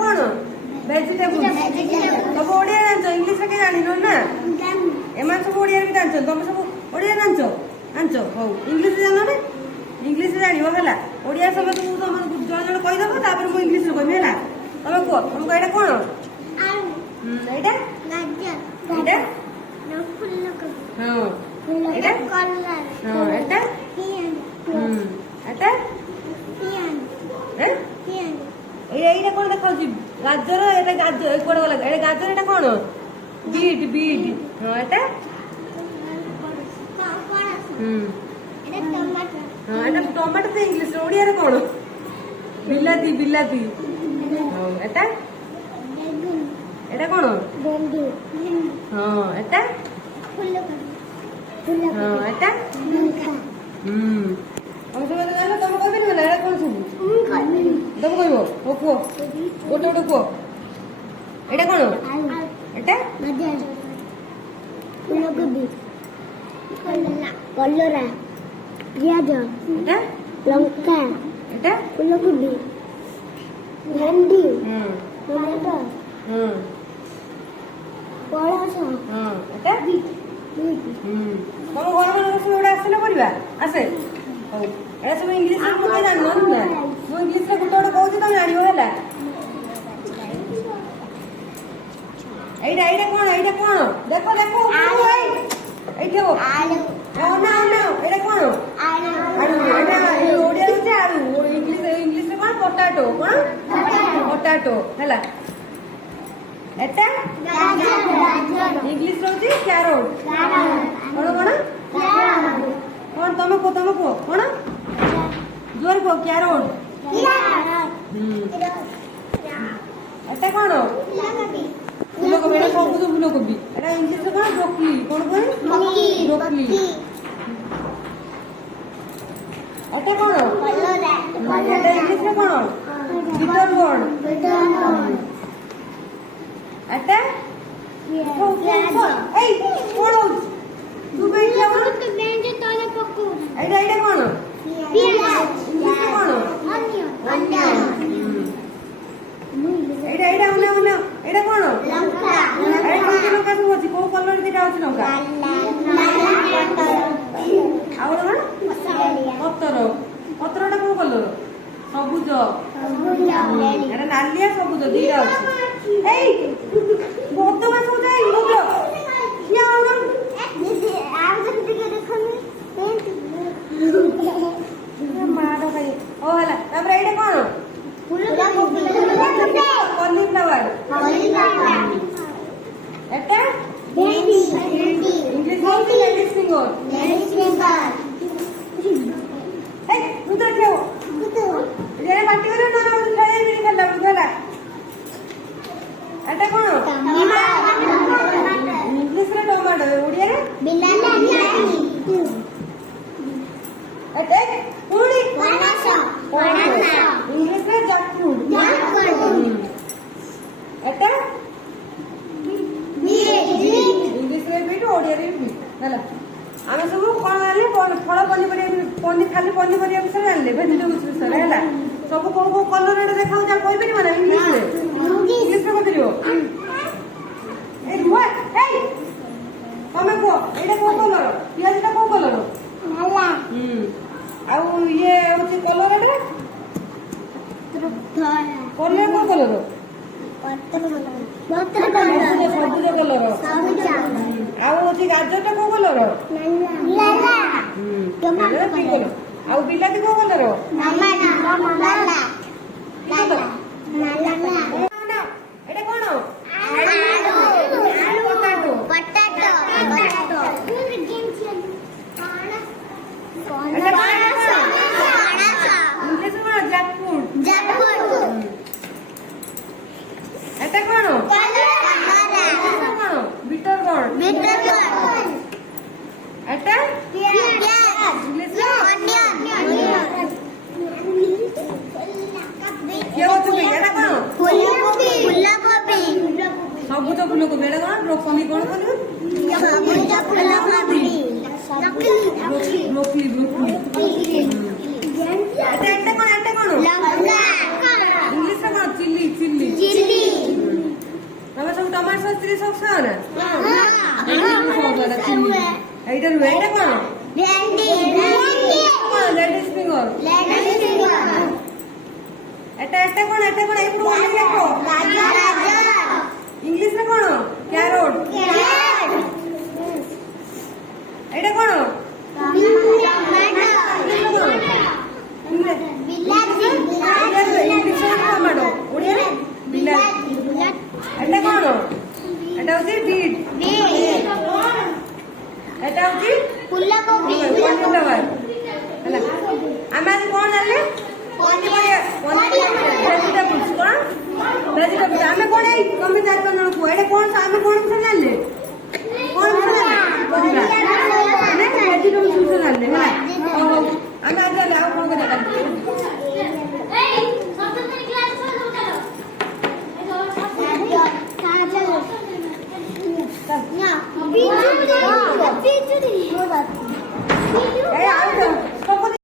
କଣ ଭେଜିଟେବୁଲ। ସବୁ ଓଡିଆ ଜାଣିଛ, ଇଂଲିଶ କେ ଜାଣିନ ନା? ଏମାନେ ସବୁ ଓଡିଆରେ ବି ଜାଣିଛ, ତମେ ସବୁ ଓଡିଆ ଜାଣିଛ? ହଉ ଇଂଲିଶ ଜାଣ ନା? ଇଂଲିଶ ଜାଣିବ ହେଲା। ଓଡିଆ ସମସ୍ତଙ୍କୁ ତମେ ଜଣେ ଜଣେ କହିଦବ, ତାପରେ ମୁଁ ଇଂଲିଶରେ କହିବି ହେଲା। ତମେ କୁହ, ତମକୁ ଏଇଟା କଣ? ଏଇଟା ଏଇଟା ହଁ, ଏଇଟା ହଁ, ଏଇଟା ଏଇଟା କଣ ଦେଖାଉଛି? ଗାଜର। ଏଇଟା ଗାଜର କୁଆଡେ ଗଲା? ଏଇଟା ଗାଜର। ଏଇଟା କଣ? ବିଟ୍। ହଁ, ଏଇଟା ହଁ, ଏଇଟା ଟମାଟୋ। ତ ଇଂଲିଶ, ଓଡିଆରେ କଣ? ବିଲାତି। ହଁ, ଏଇଟା କଣ? ହଁ, ଏଇଟା ହଁ, ଏଇଟା ତମେ ସବୁ ଜାଣିଲ, ତମେ କହିବେନି ନା? ଏଇଟା କଣ ସବୁ ତମେ କହିବ? ହଉ କୁହ, ଗୋଟେ କୁହ। ଏଇଟା କଣ? ଏଇଟା ଫୁଲକୋବି, କଲରା, ପିଆଜ, ଏଇଟା ଲଙ୍କା, ଏଇଟା ଫୁଲକୋବି, ଭେଣ୍ଡି, ଟମାଟୋ, ପଳାସ, ଏଇଟା ତମ ଘର ମାନଙ୍କ ସବୁ ଏଗୁଡ଼ା ଆସେ ନା ପରିବା? ଆସେ। ହଉ, ଏଇଟା ସବୁ ଇଂଲିଶରେ ମୁଁ ତ ଜାଣିନ ନା? ମୁଁ ଇଂଲିଶରେ ଗୋଟେ କହୁଛି, ତମେ ଜାଣିବ ହେଲା। ଏଇଟା କଣ? ଦେଖ ଏଇଠି ହବ। ଅନା ଏଇଟା କଣ? ଆଳୁ। ଏଇଟା ଓଡିଆ ହଉଛି ଆଳୁ, ଇଂଲିଶରେ କଣ? ପଟାଟୋ। କଣ? ପଟାଟୋ ହେଲା। ଏଟା ଇଂଲିଶ ହଉଛି କ୍ୟାରୋଟ। କଣ ତମେ କୁହ କଣ? ଜୋର କୁହ, କ୍ୟାରୋଟ। ଏଟା କଣ? ଫୁଲକୋବି। ଏଟା ସବୁଜ ଫୁଲକୋବି। ଏଟା ଇଂଲିଶରେ କଣ? ବ୍ରୋକଲି। କଣ କୁହେ? ବ୍ରୋକଲି। ଏଟା କଣ? ଏଟା ଇଂଲିଶରେ କଣ? ବିଟର ଗୋର୍ଡ। ଏଟା ଏଇ କଣ ହଉଛି? ତୁ ଏଇଟା କଣ? ଇଂଲିଶରେ କଣ? ଏଇଟା ଏଇଟା କଣ? ଲଙ୍କା ସବୁ ଅଛି। କୋଉ କଲର ଦିଟା ଅଛି ଲଙ୍କା? ଆଉ କଣ? ପତ୍ରଟା କୋଉ କଲର? ସବୁଜ। ଏଟା ନାଲିଆ ସବୁଜ ଦିଟା ଅଛି। ଏଇ ବଦମାସ ମାଡ ଖାଇ। ହଉ ହେଲା, ତାପରେ ଏଇଟା କଣ? କଲିଫ୍ଲାୱାର। ଏଟା ଇଂଲିଶ ହଉଛି ଲେଡିସ୍ ଫିଙ୍ଗର। ପାଟି କରିବ ନା? ଖେଳିଲା ବୁଝଲା। ଏଟା କଣ? ଇଂଲିଶରେ ଟମାଟୋ, ଓଡିଆରେ ଇଂଲିଶରେ ଜ୍ୟାକଫ୍ରୁଟ। ଏଟା ଇଂଲିଶରେ ବିଟ୍, ଓଡିଆରେ ବିଟ୍ ହେଲା। ଆମେ ସବୁ କଣ ଜାଣିଲେ? ଫଳ ପନିପରିବା, ଖାଲି ପନିପରିବା ବିଷୟରେ ଜାଣିଲେ, ଭେଜିଟେବୁଲ୍ସ ବିଷୟରେ ହେଲା। ସବୁ କୋଉ କଲର ଦେଖାଉଛି କହିପାରିବ ନା? ଇଂଲିଶରେ କହିପାରିବ? ତମେ କୁହ, ଏଇଟା କୋଉ କଲର? ପିଆଜଟା କୋଉ କଲର? ଆଉ ଇଏ ହଉଛି କଲର। ଏଟା କଲର କୋଉ କଲର? ସବୁଜ କଲର। ଆଉ ହଉଛି ଗାଜରଟା କୋଉ କଲର? ଆଉ ବିଲାତି କୋଉ କଲର? ଏଟା କଣ? এটা কোন বিটর গোর্ড। এটা ইংলিশে অনিয়ন। এটা কোন ফুলকপি। সবুজ ফুলকপি। এটা কোন ব্রোকলি। কোন ব্রোকলি। এটা কোন লঙ্কা। ଚିଲି ସକ୍ସ ନା ଏଇଟା ନୁହେଁ ଏଇଟା କଣ ଲେଡିଜ ଫିଙ୍ଗର ଏଟା କଣ ଏଇପଟୁ ଇଂଲିଶ ରେ କଣ କ୍ୟାରୋଟ ଏଇଟା କଣ